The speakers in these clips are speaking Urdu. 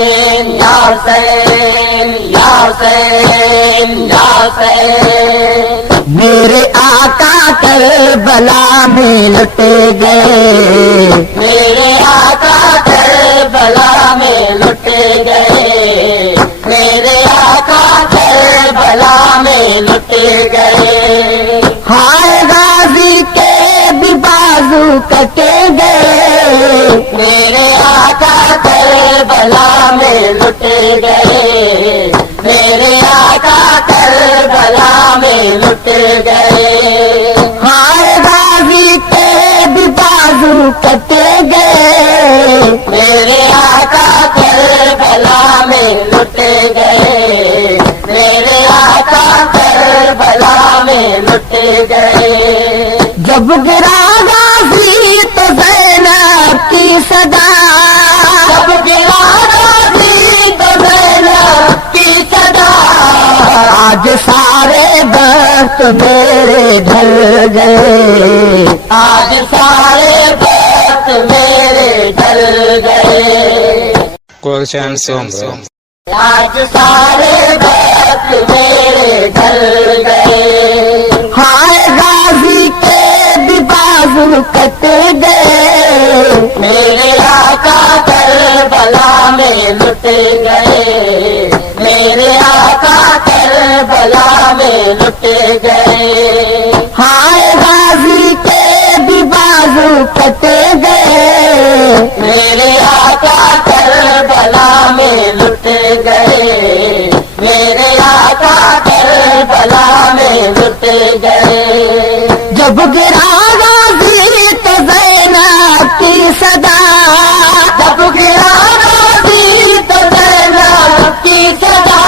یا حسین یا حسین یا حسین، میرے آقا کربلا میں لٹے گئے، میرے آقا کربلا میں لٹے گئے، میرے آقا کربلا میں لٹے گئے، ہائے غازی کے بھی بازو کٹے گئے، میرے آقا کربلا میں لٹے گئے، میرے آقا کربلا میں لٹے گئے، ہائے غازی کے بھی بازو کٹے گئے، میرے آقا کربلا میں لٹے گئے، میرے آقا کربلا میں لٹے گئے، جب گرا غازی تو زینب کی صدا، جب گرا غازی تو زینب کی صدا، آج سارے بخت میرے ڈھل گئے، آج سارے بخت میرے ڈھل گئے، کوشن سومبرو آج سارے بخت میرے ڈھل گئے، ہائے غازی کے بھی بازو کٹے گئے، میرے آقا کربلا میں لٹے گئے، میرے آقا کربلا میں لٹے گئے، ہائے غازی کے بھی بازو کٹے گئے، میرے آقا کربلا میں لٹے گئے، میرے آقا کربلا میں لٹے گئے، جب گرا غازی تو زینب کی صدا، جب گرا غازی تو زینب کی صدا،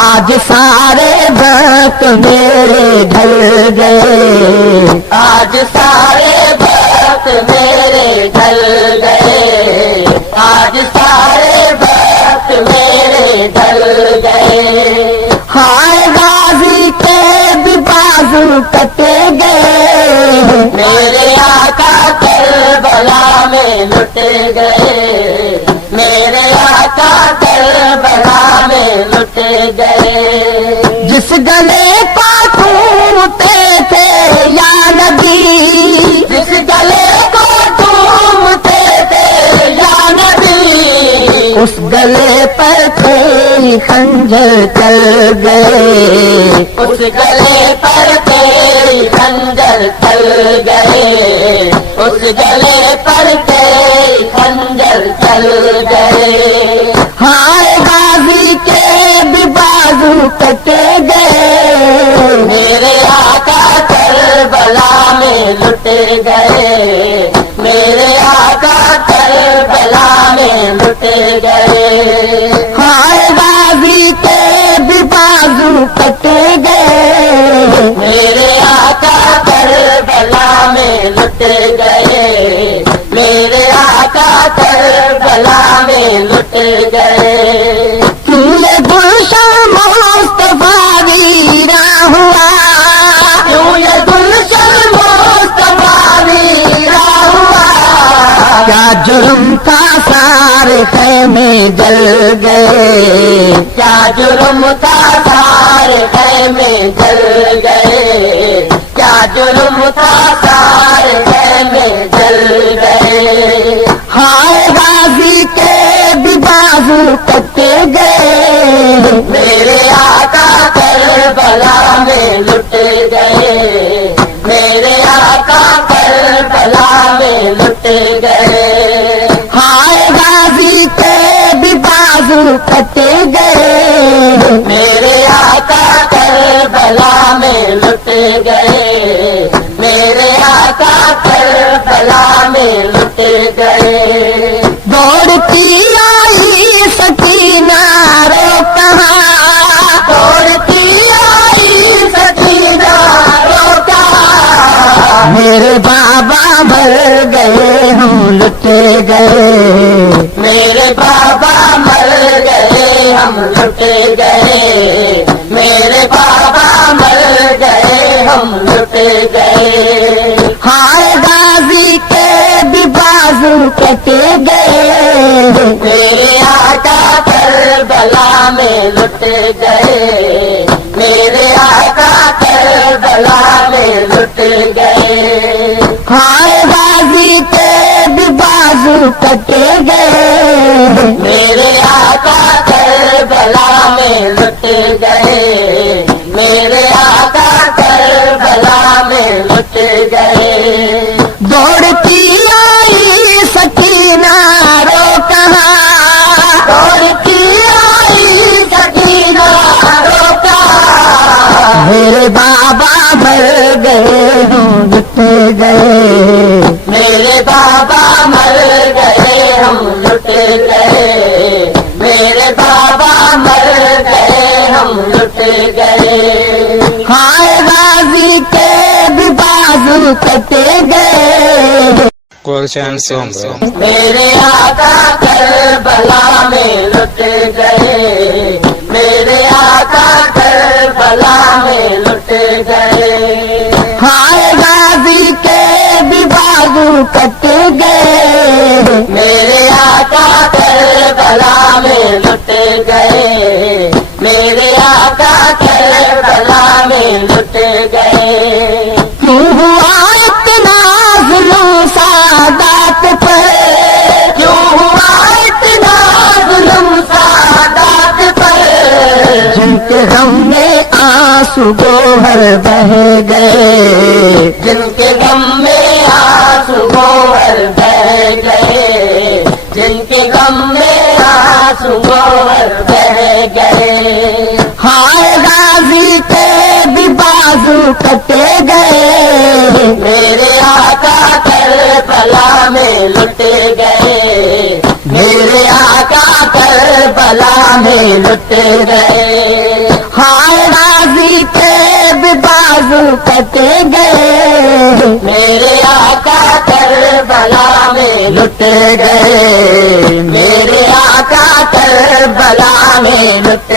آج سارے بخت میرے ڈھل گئے، آج سارے بخت میرے ڈھل گئے، آج سارے بخت میرے ڈھل گئے، ہائے غازی کے بھی بازو کٹے گئے، میرے آقا کربلا میں لٹے گئے، میرے آقا کربلا میں لٹے گئے، جس گلے کو ٹوٹتے تھے یا نبی، جس گلے کو ڈوبتے تھے یا نبی، اس گلے پر تیری خنجر چل گئے، اس گلے پر تیری خنجر چل گئے، اس گلے پر تیری خنجر چل گئے، ہائے غازی کے بھی بازو کٹے گئے، میرے آقا کربلا میں لٹے گئے، میرے آقا کربلا میں لٹے گئے، ہائے غازی کے بھی بازو کٹے گئے، میرے آقا کربلا میں لٹے گئے، میرے آقا کربلا میں لٹے گئے، یہ گلشن مصطفیٰ ویراں ہوا، کیوں یہ گلشن مصطفیٰ ویراں ہوا، کیا جرم تھا سارے خیمے جل گئے، کیا جرم تھا سارے خیمے جل گئے، کیا جرم تھا سارے خیمے جل گئے، ہائے غازی کے بھی بازو کٹے گئے، میرے آقا کربلا میں لٹے گئے، میرے آقا کربلا میں لٹے گئے، ہائے غازی کے بھی بازو کٹے گئے، میرے آقا کربلا میں لٹے گئے، میرے آقا کربلا میں لٹے گئے، دوڑتی آئی سکینہ رو کہاں، دوڑتی آئی سکینہ رو کہاں، میرے بابا مر گئے ہم لٹے گئے، میرے بابا مر گئے ہم لٹے گئے، میرے بابا مر گئے ہم لٹے گئے، ہائے غازی کے بھی باز بازو کٹے گئے میرے آقا کربلا میں لٹ گئے میرے آقا کربلا میں لٹ گئے ہائے غازی کے بھی بازو کٹے گئے میرے آقا کربلا میں لٹ گئے میرے آقا کربلا میں لٹ گئے دوڑتی آئی سکینہ رو کہاں دوڑتی آئی سکینہ روکا میرے بابا مر گئے ہوں لٹ گئے میرے بابا مر گئے ہم لٹ گئے میرے بابا مر گئے ہم لٹ گئے ہائے غازی کے بھی بازو کٹے گئے کوشن سومرو میرے آقا کربلا میں لٹ گئے میرے آقا کربلا میں لٹ گئے ہائے غازی کے بھی بازو کٹے گئے میرے آقا کربلا میں لٹ گئے میرے آقا کربلا میں لٹ گئے کیوں ہوا اتنا ظلم سادات پر کیوں ہوا اتنا ظلم سادات پر جن کے غم میں آنسو گوہر بہہ گئے جن کے غم میں آنسو گوہر بہہ گئے جن کے غم میں آنسو گوہر بہہ گئے ہائے غازی کے بھی بازو کٹے گئے میرے آقا کربلا میں لٹ گئے میرے آقا کربلا میں لٹ گئے ہائے غازی کے بھی بازو کٹے گئے میرے آقا کربلا میں لٹ گئے میرے آقا کربلا میں لٹ